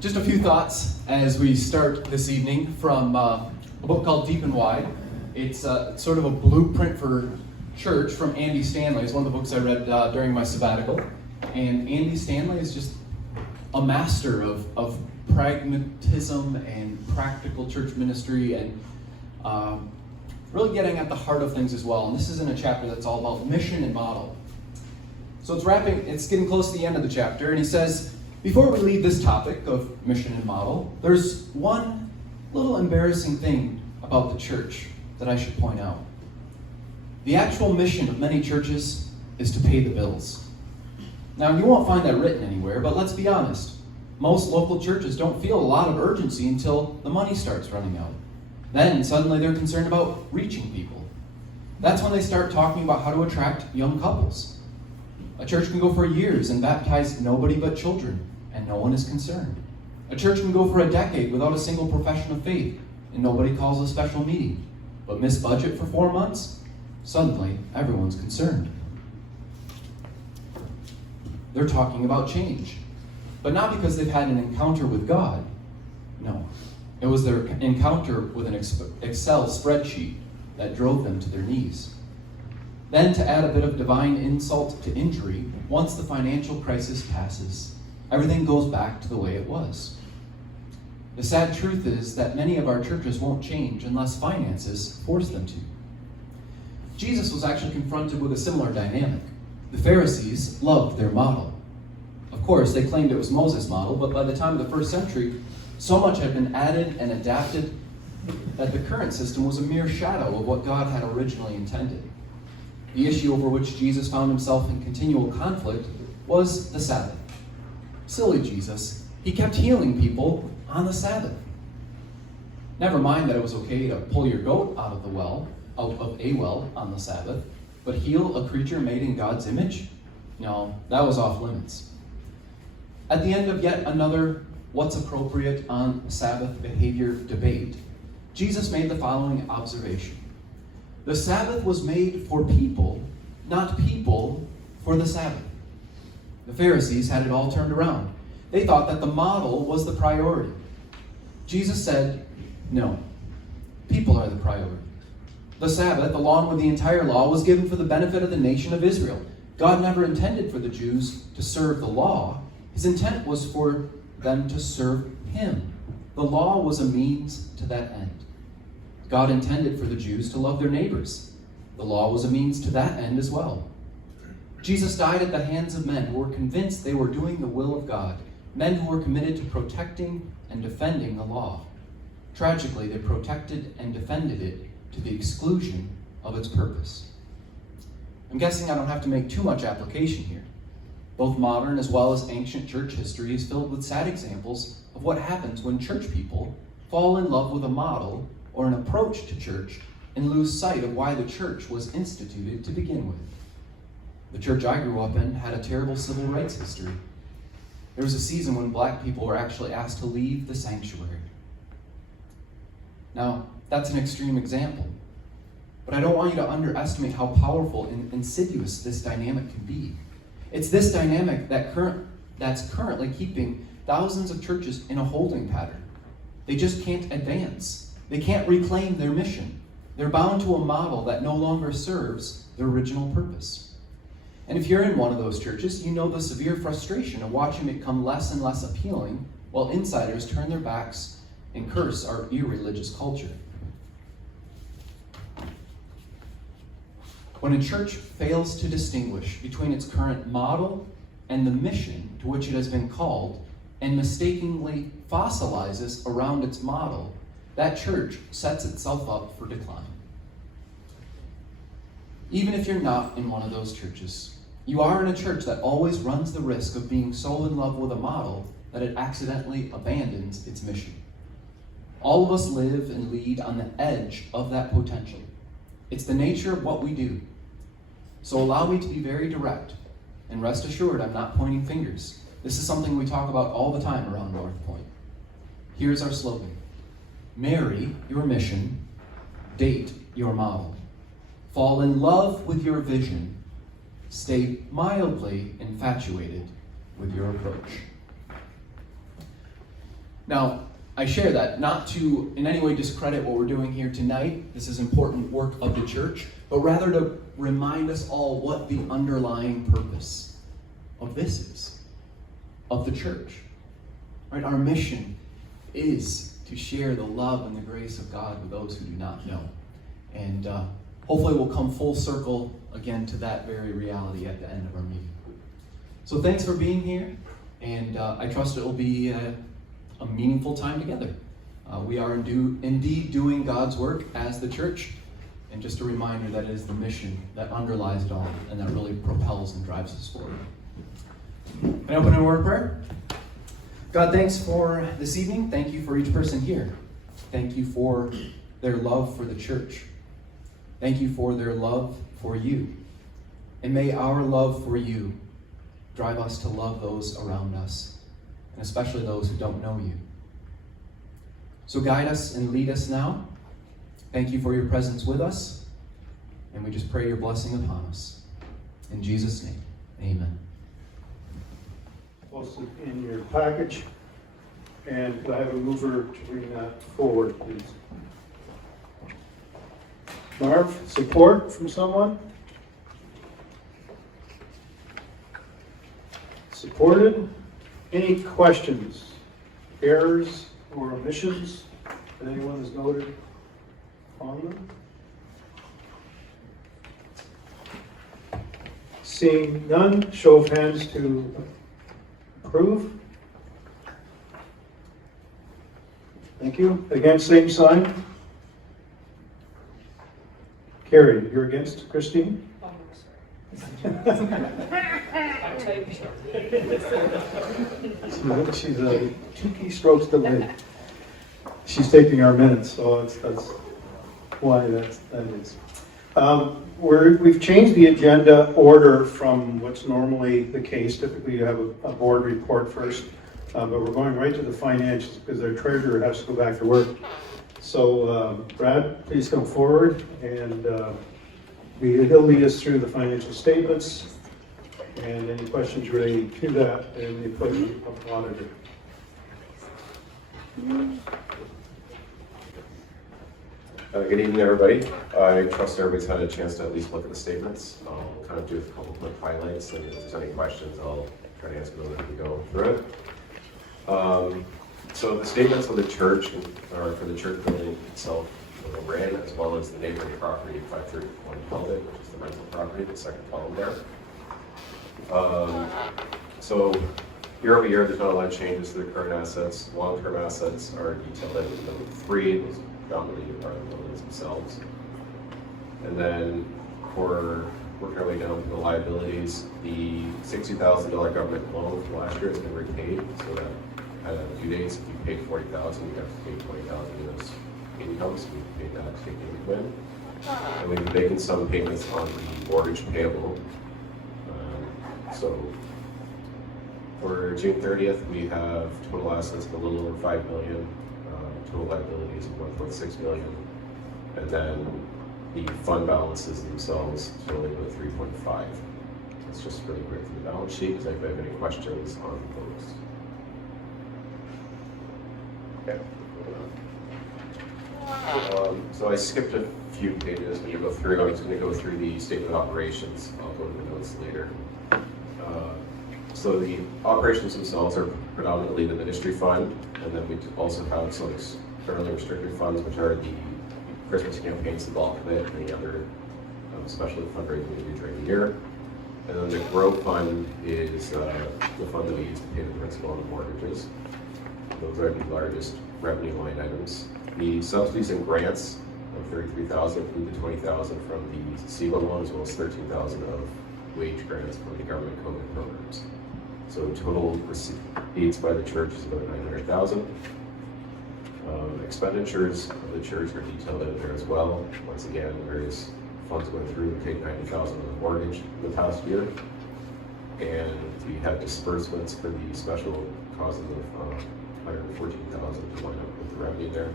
Just a few thoughts as we start this evening from a book called Deep and Wide. It's sort of a blueprint for church from Andy Stanley. It's one of the books I read during my sabbatical. And Andy Stanley is just a master of pragmatism and practical church ministry and really getting at the heart of things as well. And this is in a chapter that's all about mission and model. So it's getting close to the end of the chapter, and he says, before we leave this topic of mission and model, there's one little embarrassing thing about the church that I should point out. The actual mission of many churches is to pay the bills. Now, you won't find that written anywhere, but let's be honest. Most local churches don't feel a lot of urgency until the money starts running out. Then suddenly they're concerned about reaching people. That's when they start talking about how to attract young couples. A church can go for years and baptize nobody but children, and no one is concerned. A church can go for a decade without a single profession of faith, and nobody calls a special meeting. But miss budget for 4 months? Suddenly, everyone's concerned. They're talking about change, but not because they've had an encounter with God. No, it was their encounter with an Excel spreadsheet that drove them to their knees. Then, to add a bit of divine insult to injury, once the financial crisis passes, everything goes back to the way it was. The sad truth is that many of our churches won't change unless finances force them to. Jesus was actually confronted with a similar dynamic. The Pharisees loved their model. Of course, they claimed it was Moses' model, but by the time of the first century, so much had been added and adapted that the current system was a mere shadow of what God had originally intended. The issue over which Jesus found himself in continual conflict was the Sabbath. Silly Jesus, he kept healing people on the Sabbath. Never mind that it was okay to pull your goat out of a well on the Sabbath, but heal a creature made in God's image? No, that was off limits. At the end of yet another what's appropriate on Sabbath behavior debate, Jesus made the following observation. The Sabbath was made for people, not people for the Sabbath. The Pharisees had it all turned around. They thought that the model was the priority. Jesus said, no, people are the priority. The Sabbath, along with the entire law, was given for the benefit of the nation of Israel. God never intended for the Jews to serve the law. His intent was for them to serve him. The law was a means to that end. God intended for the Jews to love their neighbors. The law was a means to that end as well. Jesus died at the hands of men who were convinced they were doing the will of God, men who were committed to protecting and defending the law. Tragically, they protected and defended it to the exclusion of its purpose. I'm guessing I don't have to make too much application here. Both modern as well as ancient church history is filled with sad examples of what happens when church people fall in love with a model or an approach to church and lose sight of why the church was instituted to begin with. The church I grew up in had a terrible civil rights history. There was a season when black people were actually asked to leave the sanctuary. Now, that's an extreme example, but I don't want you to underestimate how powerful and insidious this dynamic can be. It's this dynamic that's currently keeping thousands of churches in a holding pattern. They just can't advance. They can't reclaim their mission. They're bound to a model that no longer serves their original purpose. And if you're in one of those churches, you know the severe frustration of watching it become less and less appealing while insiders turn their backs and curse our irreligious culture. When a church fails to distinguish between its current model and the mission to which it has been called, and mistakenly fossilizes around its model, that church sets itself up for decline. Even if you're not in one of those churches, you are in a church that always runs the risk of being so in love with a model that it accidentally abandons its mission. All of us live and lead on the edge of that potential. It's the nature of what we do. So allow me to be very direct, and rest assured I'm not pointing fingers. This is something we talk about all the time around North Point. Here's our slogan. Marry your mission, date your model. Fall in love with your vision. Stay mildly infatuated with your approach. Now, I share that not to in any way discredit what we're doing here tonight. This is important work of the church, but rather to remind us all what the underlying purpose of this is, of the church. Right? Our mission is to share the love and the grace of God with those who do not know. And hopefully we'll come full circle again to that very reality at the end of our meeting. So thanks for being here, and I trust it will be a meaningful time together. We are indeed doing God's work as the church, and just a reminder that it is the mission that underlies it all and that really propels and drives us forward. Can I open in a word of prayer? God, thanks for this evening. Thank you for each person here. Thank you for their love for the church. Thank you for their love for you. And may our love for you drive us to love those around us, and especially those who don't know you. So guide us and lead us now. Thank you for your presence with us, and we just pray your blessing upon us. In Jesus' name, amen. Posted in your package, and could I have a mover to bring that forward, please? Marv, support from someone? Supported. Any questions, errors, or omissions that anyone has noted on them? Seeing none, show of hands to approve. Thank you. Against, same sign. Carried. You're against, Christine? Oh, sorry. She's 2 keystrokes delayed. She's taking our minutes, so that's why that is. We've changed the agenda order from what's normally the case. Typically, you have a board report first, but we're going right to the financials because our treasurer has to go back to work. So, Brad, please come forward, and he'll lead us through the financial statements and any questions relating to that and the appointment of auditor. Good evening, everybody. I trust everybody's had a chance to at least look at the statements. I'll kind of do a couple quick highlights, and if there's any questions, I'll try to answer those as we go through it. So the statements of the church are for the church building itself that we're in, as well as the neighboring property, 531 Pelvic, which is the rental property, the second column there. So year over year, there's not a lot of changes to the current assets. Long-term assets are detailed in number 3. Those predominantly are the buildings themselves. And then for working our way down to the liabilities, the $60,000 government loan from last year has been repaid, so that at due dates, if you paid $40,000, you have to pay $20,000 as income, so we paid that to take the win. And we've been making some payments on the mortgage payable. So for June 30th, we have total assets of a little over $5 million, total liabilities of $1.6 million, and then the fund balances themselves totaling about $3.5. That's just really quick for the balance sheet. Does anybody have any questions on those? Okay. So I skipped a few pages when you go through. I'm just going to go through the statement of operations. I'll go to the notes later. So the operations themselves are predominantly the ministry fund, and then we also have some externally restricted funds, which are the Christmas campaigns, the bulk of it, and any other special fundraising we do during the year. And then the grow fund is the fund that we use to pay the principal on the mortgages. Those are the largest revenue line items. The subsidies and grants of $33,000 include the $20,000 from the CEBA loan, as well as $13,000 of wage grants from the government COVID programs. So total receipts by the church is about $900,000. Expenditures of the church are detailed in there as well. Once again, various funds going through. We paid $90,000 on the mortgage in the past year, and we had disbursements for the special causes of $114,000 to line up with the revenue there.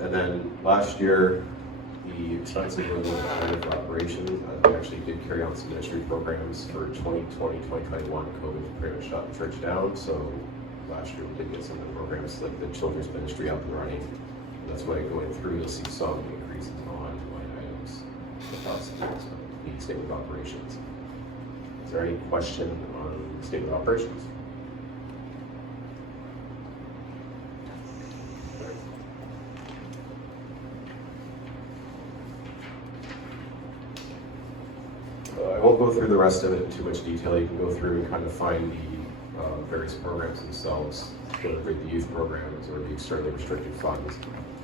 And then last year, the expenses were a little bit higher for operations. We actually did carry on some ministry programs for 2020, 2021. COVID pretty much shut the church down, so last year we did get some of the programs like the children's ministry up and running. And that's why going through, you'll see some increases on line items across the statement of operations. Is there any question on statement of operations? I won't go through the rest of it in too much detail. You can go through and kind of find the various programs themselves, whether they're the youth programs or the externally restricted funds.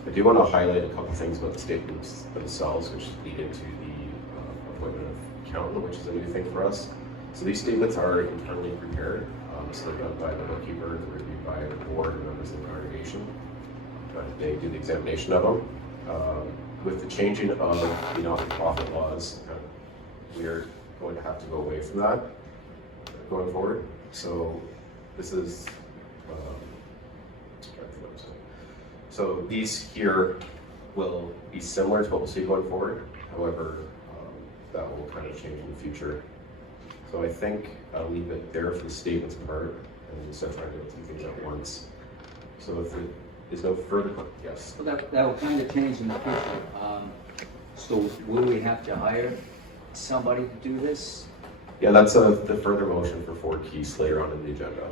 I do want to highlight a couple things about the statements themselves, which lead into the appointment of accountant, which is a new thing for us. So these statements are internally prepared. So they're done by the bookkeeper, they're reviewed by the board and members of the congregation. But they do the examination of them. With the changing of the not-for-profit laws, we're going to have to go away from that going forward. So this is, so these here will be similar to what we'll see going forward. However, that will kind of change in the future. So I think I'll leave it there for the statements part and instead of trying to do two things at once. So if there is no further, yes. Well, that will kind of change in the future. So will we have to hire somebody to do this? Yeah, that's the further motion for 4 keys later on in the agenda.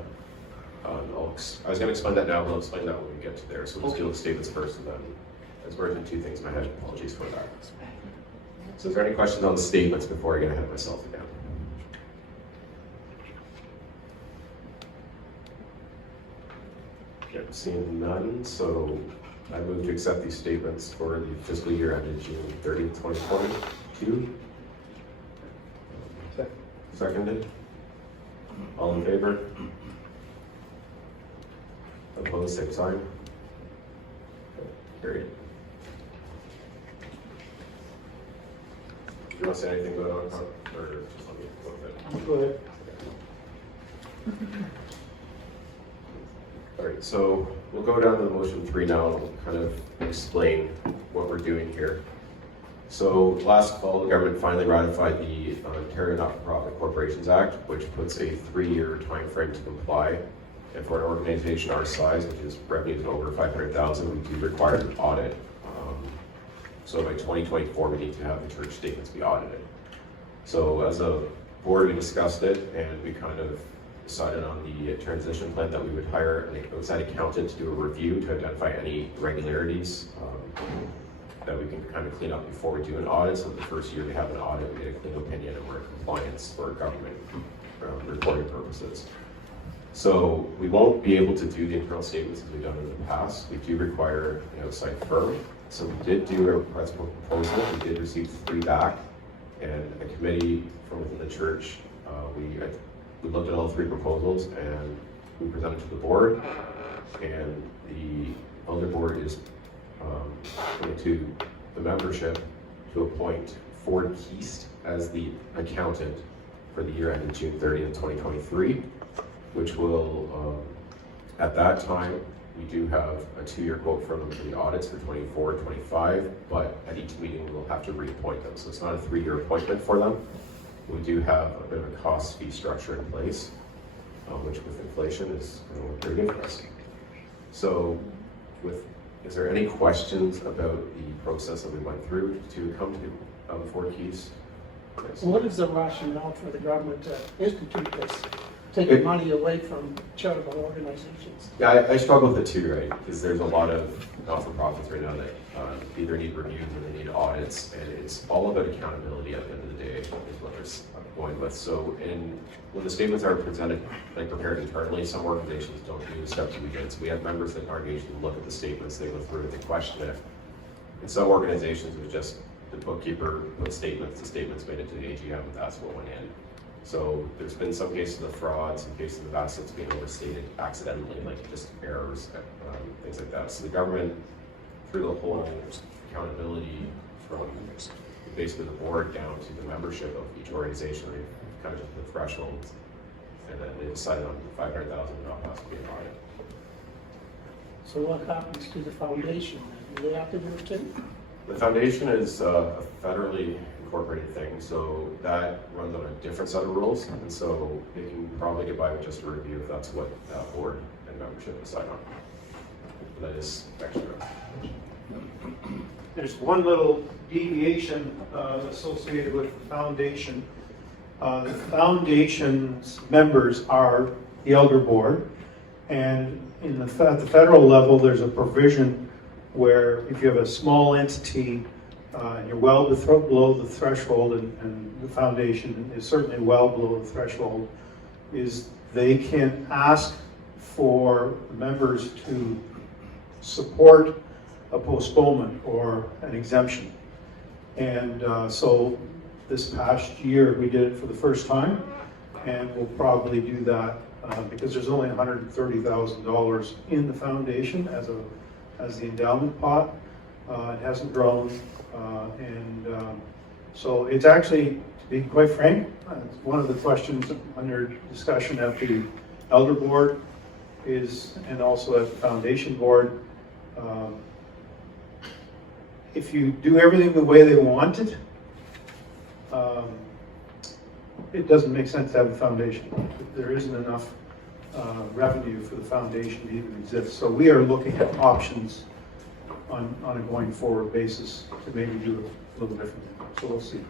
I was going to explain that now, but I'll explain that when we get to there. So we'll deal with statements first and then, as merging two things in my head, apologies for that. So is there any questions on the statements before I get ahead of myself again? Yep, seeing none, so I move to accept these statements for the fiscal year ended June 30th, 2022. Seconded. All in favor? Opposed, same sign. Okay, carried. Do you want to say anything going on, or just let me go with it? Go ahead. All right, so we'll go down to the motion 3 now and we'll kind of explain what we're doing here. So last fall, the government finally ratified the Ontario Not-for-Profit Corporations Act, which puts a 3-year time frame to comply. And for an organization our size, which is revenues of over 500,000, we do require an audit. So by 2024, we need to have the church statements be audited. So as a board, we discussed it and we kind of decided on the transition plan that we would hire an outside accountant to do a review to identify any irregularities that we can kind of clean up before we do an audit. So the first year we have an audit, we get a clean opinion and we're in compliance for government reporting purposes. So we won't be able to do the internal statements as we've done in the past. We do require an outside firm. So we did do a request for proposal. We did receive 3 back, and a committee from within the church, we looked at all 3 proposals and we presented to the board, and the elder board is to the membership to appoint Ford Keast as the accountant for the year ended June 30th, 2023, which will, at that time, we do have a 2-year quote from them for the audits for 24 and 25, but at each meeting we'll have to reappoint them. So it's not a 3-year appointment for them. We do have a bit of a cost fee structure in place, which with inflation is pretty good for us. So is there any questions about the process that we went through to come to 4 keys? Yes. What is the rationale for the government to institute this, taking money away from charitable organizations? Yeah, I struggle with it too, right? Because there's a lot of not-for-profits right now that either need reviews or they need audits, and it's all about accountability at the end of the day is what they're going with. So when the statements are presented, like prepared internally, some organizations don't do the steps we did. So we have members of the congregation who look at the statements, they go through it, they question it. In some organizations, it was just the bookkeeper put statements, the statements made it to the AGM, and that's what went in. So there's been some cases of fraud, some cases of assets being overstated accidentally, like just errors, things like that. So the government, through the whole accountability from basically the board down to the membership of each organization, they kind of took the thresholds, and then they decided on 500,000 not has to be an audit. So what happens to the foundation? Do they have to do it too? The foundation is a federally incorporated thing, so that runs on a different set of rules, and so they can probably get by with just a review if that's what that board and membership to sign on. That is extra. There's one little deviation associated with the foundation. The foundation's members are the elder board, and at the federal level, there's a provision where if you have a small entity and you're well below the threshold, and the foundation is certainly well below the threshold, is they can ask for members to support a postponement or an exemption. And so this past year, we did it for the first time, and we'll probably do that because there's only $130,000 in the foundation as the endowment pot. It hasn't grown, so it's actually, to be quite frank, it's one of the questions under discussion at the elder board is, and also at the foundation board. If you do everything the way they want it, it doesn't make sense to have a foundation. There isn't enough revenue for the foundation to even exist. So we are looking at options on a going forward basis to maybe do it a little differently. So we'll see.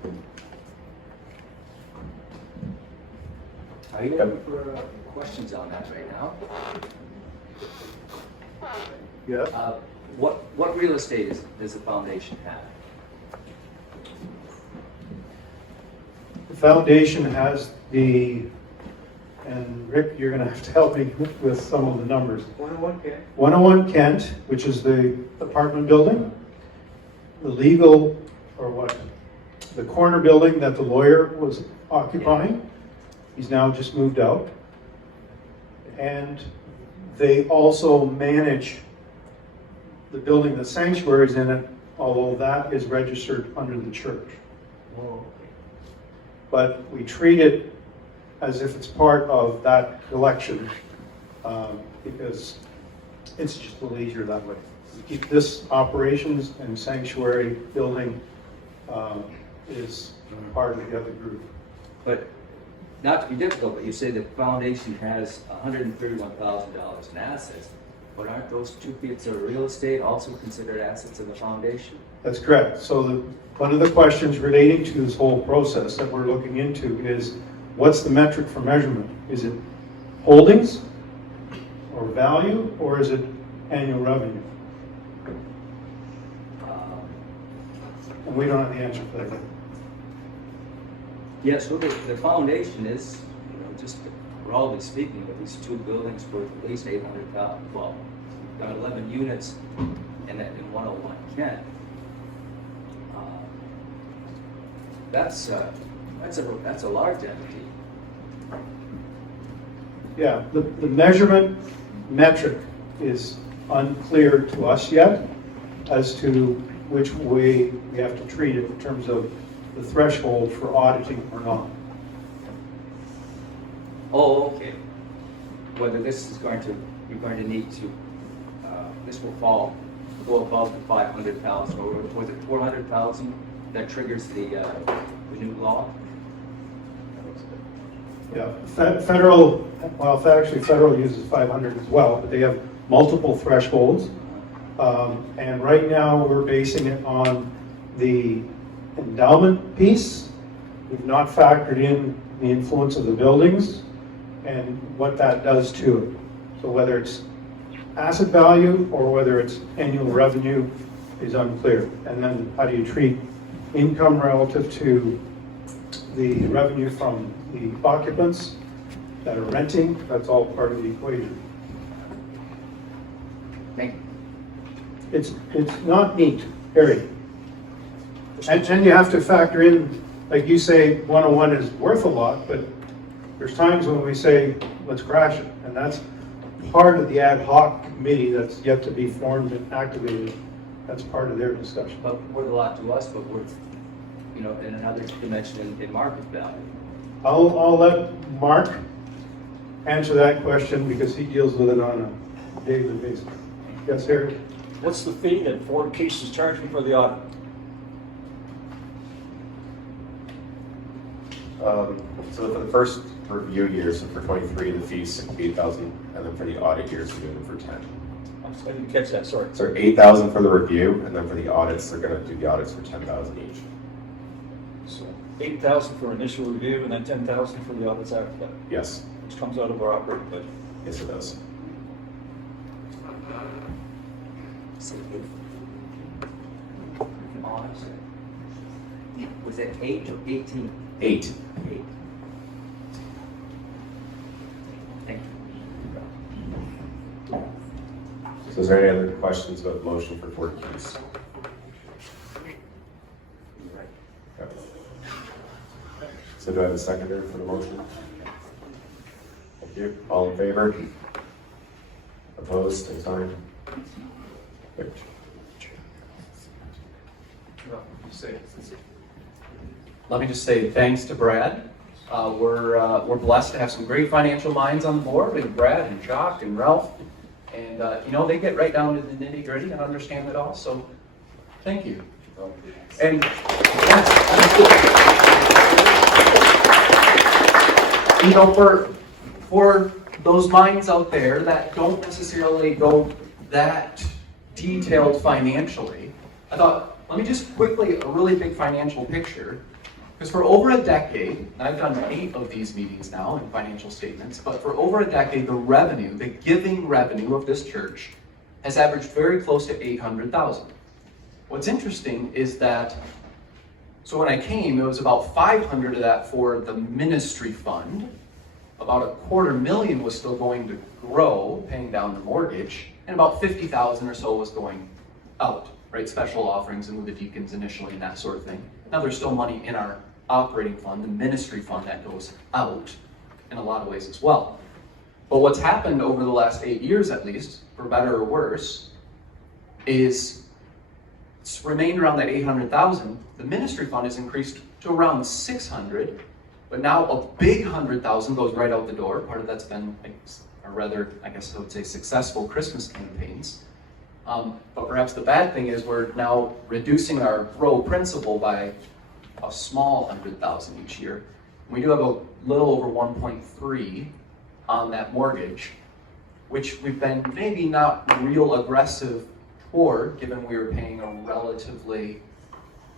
Are you open for questions on that right now? Yeah. What real estate does the foundation have? The foundation has and Rick, you're going to have to help me with some of the numbers. 101 Kent. 101 Kent, which is the apartment building, the legal, or what, the corner building that the lawyer was occupying. He's now just moved out. And they also manage the building the sanctuary is in it, although that is registered under the church. But we treat it as if it's part of that collection because it's just a little easier that way. We keep this operations and sanctuary building is part of the other group. But, not to be difficult, but you say the foundation has $131,000 in assets, but aren't those 2 feet of real estate also considered assets of the foundation? That's correct. So one of the questions relating to this whole process that we're looking into is, what's the metric for measurement? Is it holdings or value, or is it annual revenue? And we don't have the answer for that. Yes, well, the foundation is, just broadly speaking, with these 2 buildings worth at least $800,000. Well, got 11 units in 101 Kent. That's a large entity. Yeah, the measurement metric is unclear to us yet as to which way we have to treat it in terms of the threshold for auditing or not. Oh, okay. Whether this is you're going to need to, this will go above the 500,000, or was it 400,000 that triggers the new law? Yeah, federal uses 500 as well, but they have multiple thresholds. And right now, we're basing it on the endowment piece. We've not factored in the influence of the buildings and what that does to it. So whether it's asset value or whether it's annual revenue is unclear. And then how do you treat income relative to the revenue from the occupants that are renting? That's all part of the equation. Thank you. It's not neat, Harry. And you have to factor in, like you say, 101 is worth a lot, but there's times when we say, let's crash it. And that's part of the ad hoc committee that's yet to be formed and activated. That's part of their discussion. But worth a lot to us, but worth, in another dimension in market value. I'll let Mark answer that question because he deals with it on a daily basis. Yes, Harry? What's the fee that Ford Case is charging for the audit? So for the first review year, so for 23, the fee's 8,000, and then for the audit years, we're doing it for 10. I didn't catch that, sorry. So 8,000 for the review, and then for the audits, they're gonna do the audits for 10,000 each. So 8,000 for initial review and then 10,000 for the audits after that, Yes, which comes out of our operating budget. yes it does. Was it 8 or 18? 8. 8. Thank you. So is there any other questions about the motion for Fort Keys? Okay. So do I have a seconder for the motion? Thank you. All in favor? Opposed? Same sign? Good. Let me just say thanks to Brad. We're blessed to have some great financial minds on the board, with Brad and Jock and Ralph. And they get right down to the nitty gritty and understand it all. So thank you. And for those minds out there that don't necessarily go that detailed financially, I thought, let me just quickly, a really big financial picture. Because for over a decade, and I've done 8 of these meetings now in financial statements, but for over a decade, the revenue, the giving revenue of this church has averaged very close to $800,000. What's interesting is that, so when I came, it was about 500 of that for the ministry fund, about $250,000 was still going to grow, paying down the mortgage, and about 50,000 or so was going out, right? Special offerings and with the deacons initially and that sort of thing. Now there's still money in our operating fund, the ministry fund, that goes out in a lot of ways as well. But what's happened over the last 8 years at least, for better or worse, is it's remained around that 800,000. The ministry fund has increased to around 600, but now a big 100,000 goes right out the door. Part of that's been, or rather, I guess I would say, successful Christmas campaigns. But perhaps the bad thing is we're now reducing our row principal by a small 100,000 each year. We do have a little over 1.3 on that mortgage, which we've been maybe not real aggressive toward, given we were paying a relatively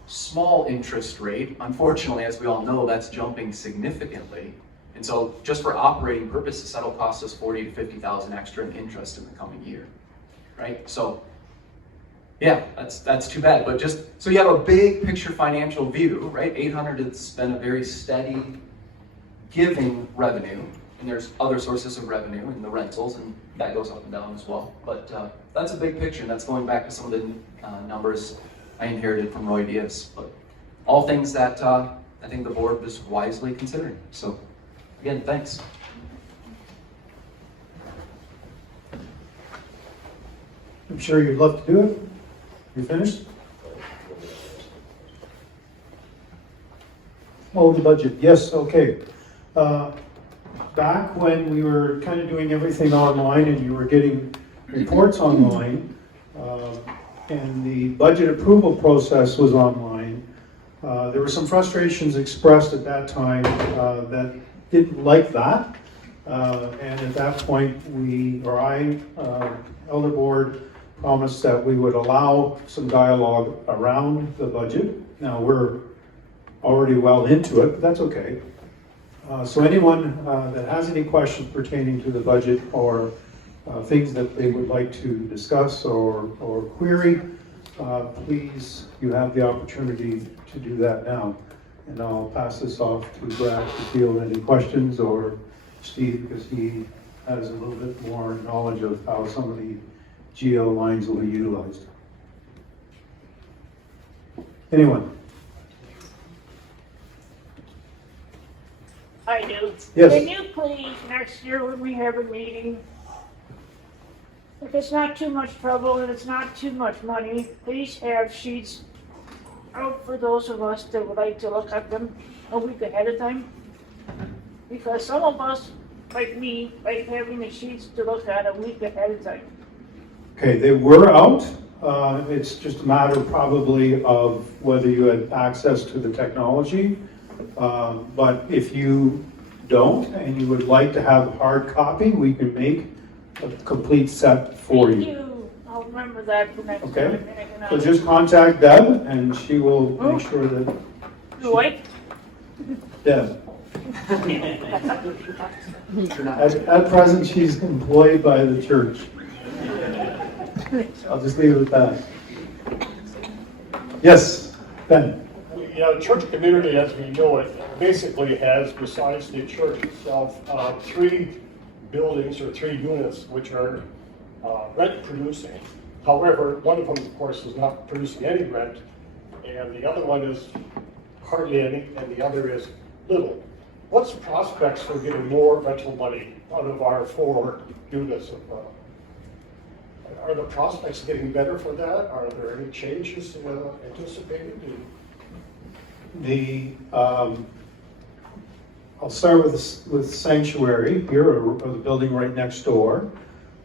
small interest rate. Unfortunately, as we all know, that's jumping significantly. And so just for operating purposes, that'll cost us 40 to 50,000 extra in interest in the coming year. Right? So, yeah, that's too bad. But just so you have a big picture financial view, right? 800 has been a very steady giving revenue, and there's other sources of revenue in the rentals, and that goes up and down as well. But that's a big picture, and that's going back to some of the numbers I inherited from Roy Diaz. But all things that I think the board was wisely considering. So, again, thanks. I'm sure you'd love to do it. You finished? Oh, the budget, yes, okay. Back when we were kind of doing everything online and you were getting reports online, and the budget approval process was online, there were some frustrations expressed at that time that didn't like that. And at that point, Elder Board, promised that we would allow some dialogue around the budget. Now, we're already well into it, but that's okay. So anyone that has any questions pertaining to the budget or things that they would like to discuss or query, please, you have the opportunity to do that now. And I'll pass this off to Brad to field any questions, or Steve, because he has a little bit more knowledge of how some of the GL lines will be utilized. Anyone? I do. Yes. Can you please, next year when we have a meeting, if it's not too much trouble and it's not too much money, please have sheets out for those of us that would like to look at them a week ahead of time? Because some of us, like me, like having the sheets to look at a week ahead of time. Okay, they were out. It's just a matter probably of whether you had access to the technology. But if you don't and you would like to have a hard copy, we can make a complete set for Thank you. you. I'll remember that for next Okay. time. So just contact Deb and she will make sure that, Dwight? Deb. At present, she's employed by the church. I'll just leave it at that. Yes, Ben? Yeah, the church community, as we know it, basically has, besides the church itself, 3 buildings or 3 units which are rent producing. However, one of them, of course, is not producing any rent, and the other one is hardly any, and the other is little. What's the prospects for getting more rental money out of our 4 units? Are the prospects getting better for that? Are there any changes anticipated? I'll start with Sanctuary here, or the building right next door.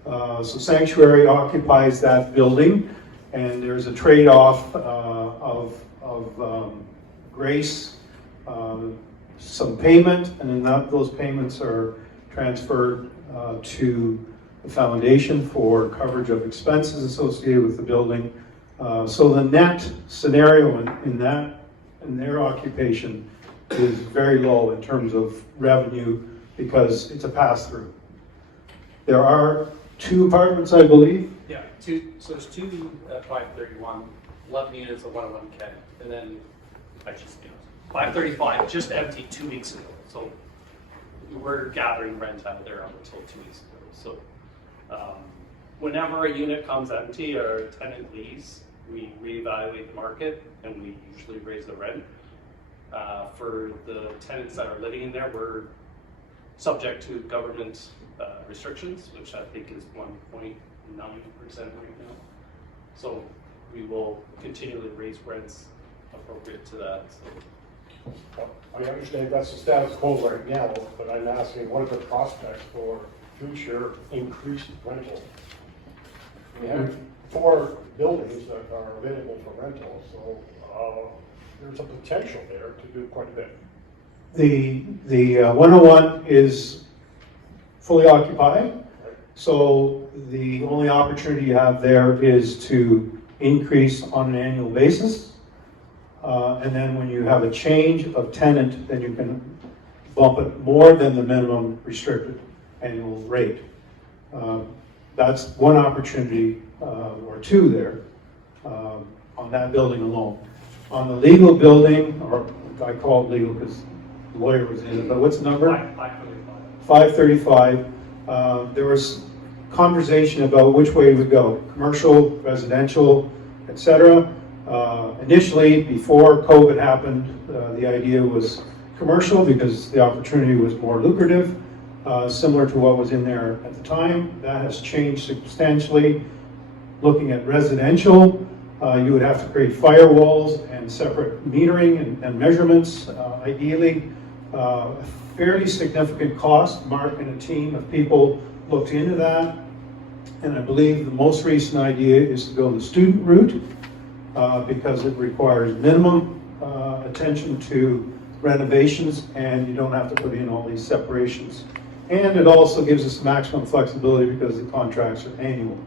So Sanctuary occupies that building, and there's a trade-off of grace, some payment, and then those payments are transferred to the foundation for coverage of expenses associated with the building. So the net scenario in their occupation is very low in terms of revenue because it's a pass-through. There are 2 apartments, I believe. Yeah, so there's 2 at 531, 11 units at 101 Kent, and then, actually, 535 just emptied 2 weeks ago. So we're gathering rent out of there up until 2 weeks ago. So whenever a unit comes empty or a tenant leaves, we reevaluate the market and we usually raise the rent. For the tenants that are living in there, we're subject to government restrictions, which I think is 1.9% right now. So we will continually raise rents appropriate to that. So. I understand that's the status quo right now, but I'm asking, what are the prospects for future increased rental? We have 4 buildings that are available for rental, so there's a potential there to do quite a bit. The 101 is fully occupied, so the only opportunity you have there is to increase on an annual basis. And then when you have a change of tenant, then you can bump it more than the minimum restricted annual rate. That's one opportunity, or 2 there, on that building alone. On the legal building, or I call it legal because the lawyer was in it, but what's the number? 535. There was conversation about which way we would go, commercial, residential, etc. Initially, before COVID happened, the idea was commercial because the opportunity was more lucrative, similar to what was in there at the time. That has changed substantially. Looking at residential, you would have to create firewalls and separate metering and measurements, ideally. A fairly significant cost. Mark and a team of people looked into that, and I believe the most recent idea is to go the student route because it requires minimum attention to renovations, and you don't have to put in all these separations. And it also gives us maximum flexibility because the contracts are annual.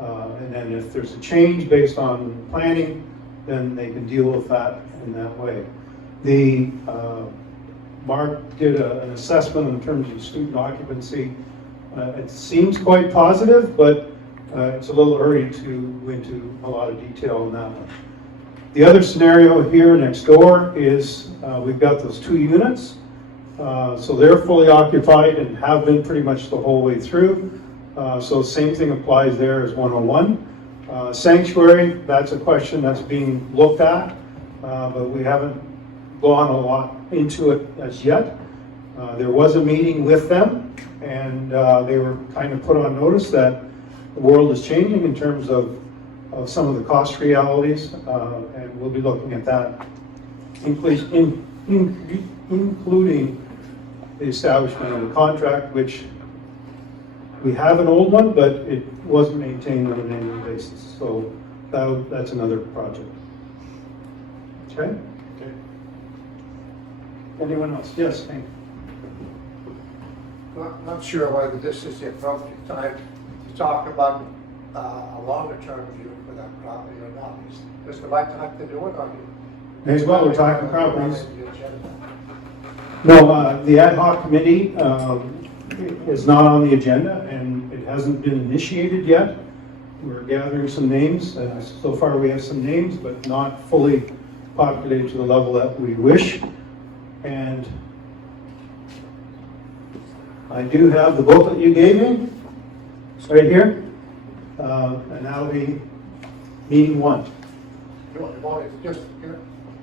And then if there's a change based on planning, then they can deal with that in that way. Mark did an assessment in terms of student occupancy. It seems quite positive, but it's a little early to go into a lot of detail on that one. The other scenario here next door is we've got those 2 units. So they're fully occupied and have been pretty much the whole way through. So same thing applies there as 101. Sanctuary, that's a question that's being looked at, but we haven't gone a lot into it as yet. There was a meeting with them, and they were kind of put on notice that the world is changing in terms of some of the cost realities, and we'll be looking at that, including the establishment of a contract, which we have an old one, but it wasn't maintained on an annual basis. So that's another project. Okay? Okay. Anyone else? Yes, Hank. Not sure whether this is the appropriate time to talk about a longer-term view for that property or not. Is this the right time to do it, or? May as well, we're talking properties. No, the ad hoc committee is not on the agenda, and it hasn't been initiated yet. We're gathering some names. So far, we have some names, but not fully populated to the level that we wish. And I do have the booklet you gave me, it's right here, and that'll be meeting 1. You want to just,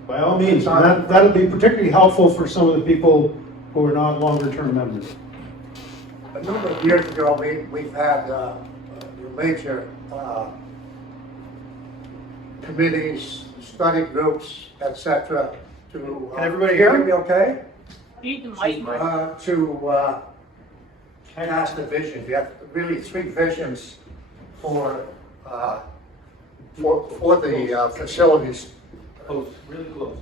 By all means, and that'll be particularly helpful for some of the people who are not longer-term members. a number of years ago, we've had major committees, study groups, etc. to. Can everybody hear me okay? Need the mic. To cast a vision. We have really 3 visions for the facilities. Close, really close.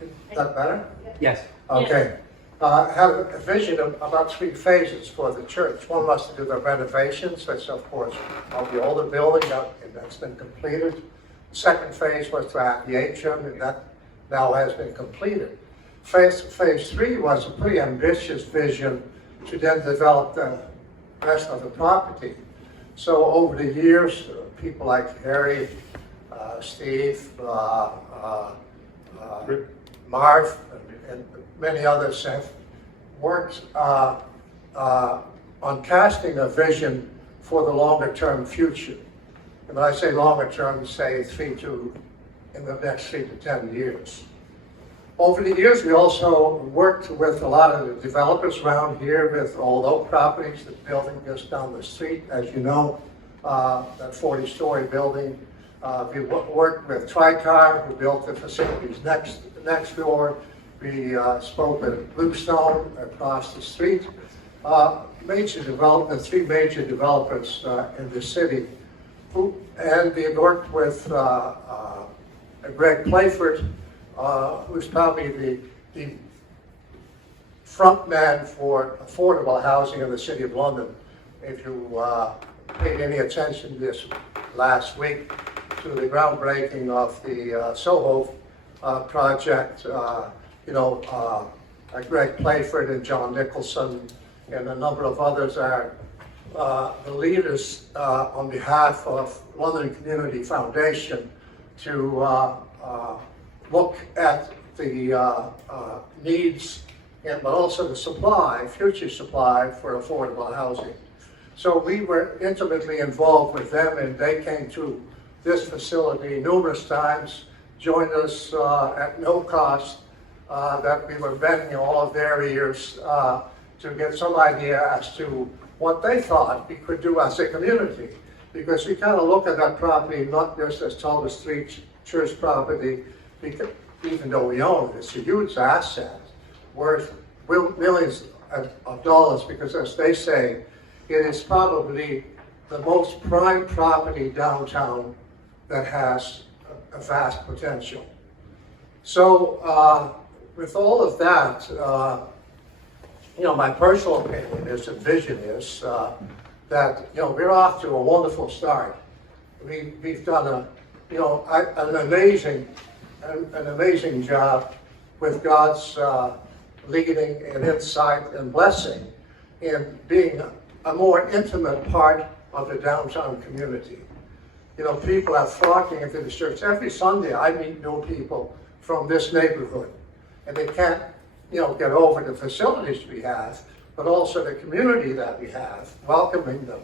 Is that better? Yes. Okay. Have a vision of about 3 phases for the church. One was to do the renovations, which of course of the older building that's been completed. The second phase was to add the atrium, and that now has been completed. Phase 3 was a pretty ambitious vision to then develop the rest of the property. So over the years, people like Harry, Steve, Marv, and many others have worked on casting a vision for the longer-term future. And when I say longer-term, say in the next 3 to 10 years. Over the years, we also worked with a lot of the developers around here with Old Oak Properties, the building just down the street, as you know, that 40-story building. We worked with Tricar, who built the facilities next door. We spoke with Bluestone across the street. Major development, 3 major developers in the city. And we worked with Greg Playford, who's probably the front man for affordable housing in the City of London. If you paid any attention this last week to the groundbreaking of the Soho project, Greg Playford and John Nicholson and a number of others are the leaders on behalf of London Community Foundation to look at the needs but also the supply, future supply for affordable housing. So we were intimately involved with them, and they came to this facility numerous times, joined us at no cost, that we were bending all of their ears to get some idea as to what they thought we could do as a community. Because we kind of look at that property not just as Talbot Street Church property, because even though we own it, it's a huge asset worth millions of dollars, because as they say, it is probably the most prime property downtown that has a vast potential. So with all of that, my personal opinion is, and vision is, that we're off to a wonderful start. We've done an amazing job with God's leading and insight and blessing in being a more intimate part of the downtown community. People are flocking into the church. Every Sunday I meet new people from this neighborhood, and they can't get over the facilities we have, but also the community that we have, welcoming them.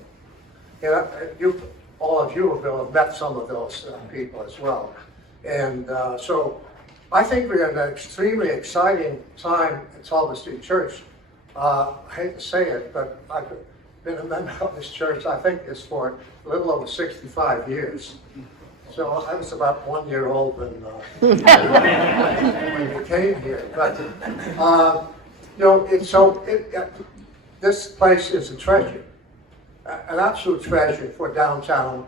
All of you have met some of those people as well. And so I think we're in an extremely exciting time at Talbot Street Church. I hate to say it, but I've been a member of this church, I think it's for a little over 65 years. So I was about 1 year old when we came here. But, this place is a treasure, an absolute treasure for downtown.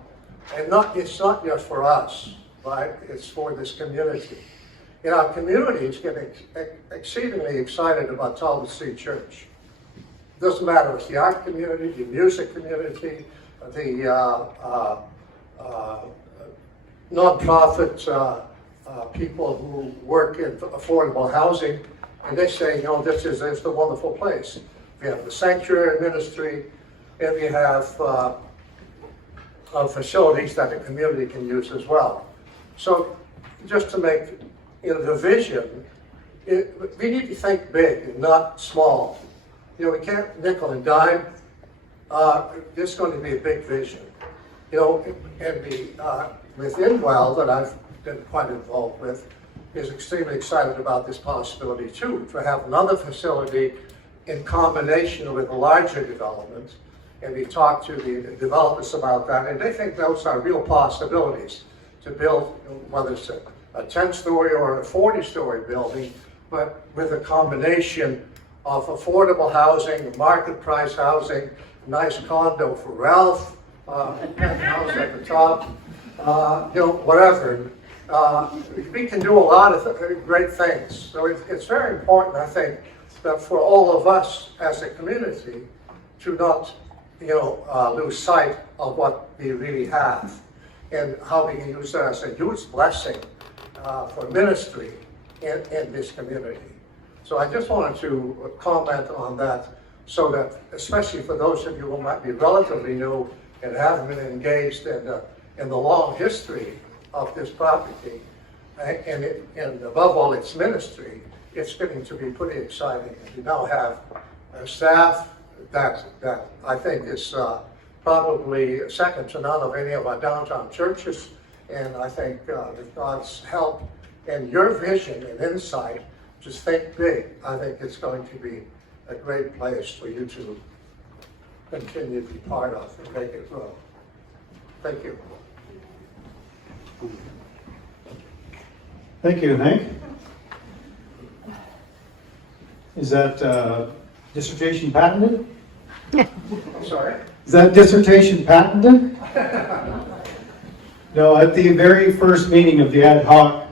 And it's not just for us, right? It's for this community. in our communities get exceedingly excited about Talbot Street Church. Doesn't matter, it's the art community, the music community, the nonprofit people who work in affordable housing, and they say, you know, this is a wonderful place. We have the sanctuary ministry, and we have facilities that the community can use as well. So just to make the vision, we need to think big and not small. You know, we can't nickel and dime. There's going to be a big vision. You know, and with Inwell, that I've been quite involved with, is extremely excited about this possibility too, to have another facility in combination with a larger development. And we talked to the developers about that, and they think those are real possibilities to build, whether it's a 10-story or a 40-story building, but with a combination of affordable housing, market price housing, nice condo for Ralph, penthouse at the top, you know, whatever. We can do a lot of great things. So it's very important, I think, that for all of us as a community to not, you know, lose sight of what we really have and how we can use that as a huge blessing for ministry in this community. So I just wanted to comment on that, so that, especially for those of you who might be relatively new and haven't been engaged in the long history of this property, and above all its ministry, it's getting to be pretty exciting. We now have a staff that I think is probably second to none of any of our downtown churches, and I think with God's help and your vision and insight, just think big. I think it's going to be a great place for you to continue to be part of and make it grow. Thank you. Thank you, Hank. Is that dissertation patented? I'm sorry? Is that dissertation patented? No, at the very first meeting of the ad hoc,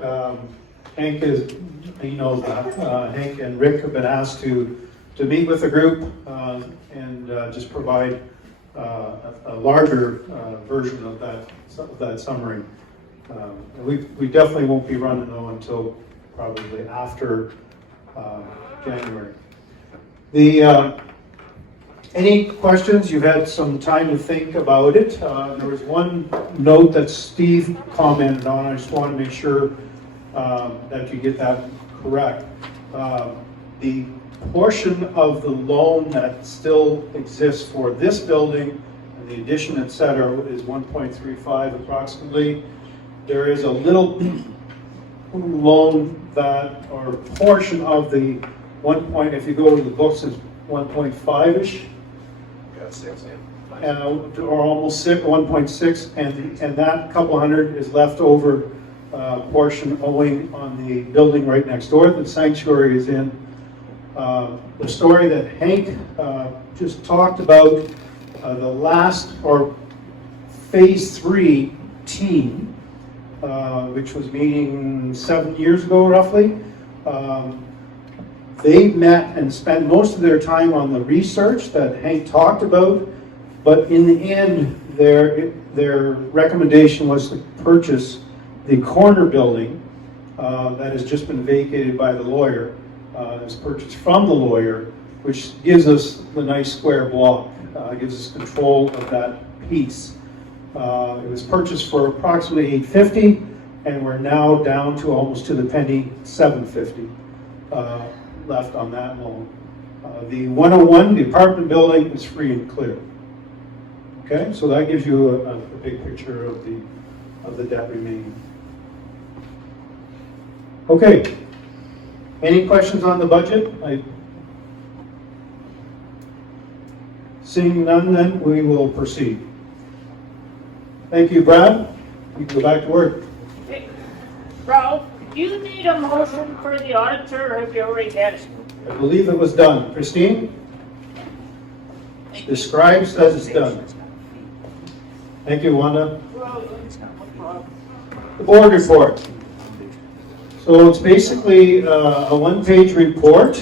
Hank is, you know, Hank and Rick have been asked to meet with the group and just provide a larger version of that summary. We definitely won't be running though until probably after January. Any questions? You've had some time to think about it. There was one note that Steve commented on. I just want to make sure that you get that correct. The portion of the loan that still exists for this building and the addition, et cetera, is 1.35 approximately. There is a little loan that, or portion of the 1 point, if you go to the books, is 1.5-ish. Or almost 1.6, and that couple hundred is left over portion owing on the building right next door that the sanctuary is in. The story that Hank just talked about, the last, or phase 3 team, which was meeting 7 years ago roughly, they met and spent most of their time on the research that Hank talked about, but in the end, their recommendation was to purchase the corner building that has just been vacated by the lawyer. It was purchased from the lawyer, which gives us the nice square block, gives us control of that piece. It was purchased for approximately $850, and we're now down to almost to the penny $750 left on that loan. The 101, the apartment building, is free and clear. Okay, so that gives you a big picture of the debt remaining. Okay, any questions on the budget? Seeing none, then we will proceed. Thank you, Brad. You can go back to work. Hey, Ralph, do you need a motion for the auditor, or have you already had it? I believe it was done. Christine? The scribe says it's done. Thank you, Wanda. Well, no problem. The board report. So it's basically a one-page report.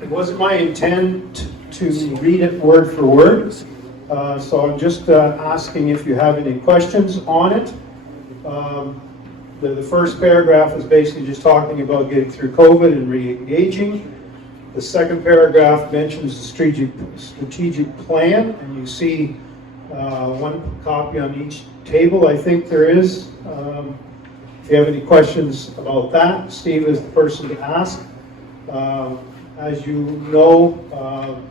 It wasn't my intent to read it word for word, so I'm just asking if you have any questions on it. The first paragraph is basically just talking about getting through COVID and re-engaging. The second paragraph mentions the strategic plan, and you see one copy on each table, I think there is. If you have any questions about that, Steve is the person to ask. As you know,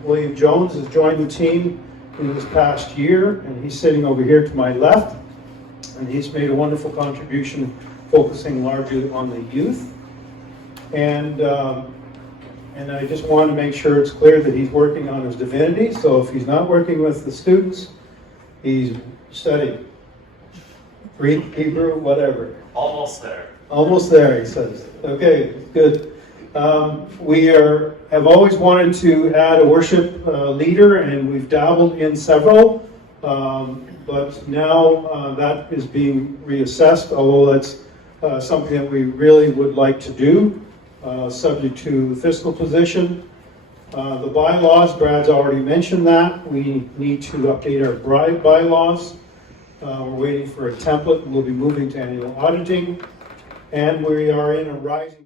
William Jones has joined the team in this past year, and he's sitting over here to my left, and he's made a wonderful contribution focusing largely on the youth. And I just want to make sure it's clear that he's working on his divinity, so if he's not working with the students, he's studying. Greek, Hebrew, whatever. Almost there. Almost there, he says. Okay, good. We have always wanted to add a worship leader, and we've dabbled in several, but now that is being reassessed, although that's something that we really would like to do, subject to fiscal position. The bylaws, Brad's already mentioned that. We need to update our bylaws. We're waiting for a template, and we'll be moving to annual auditing. And we are in a rising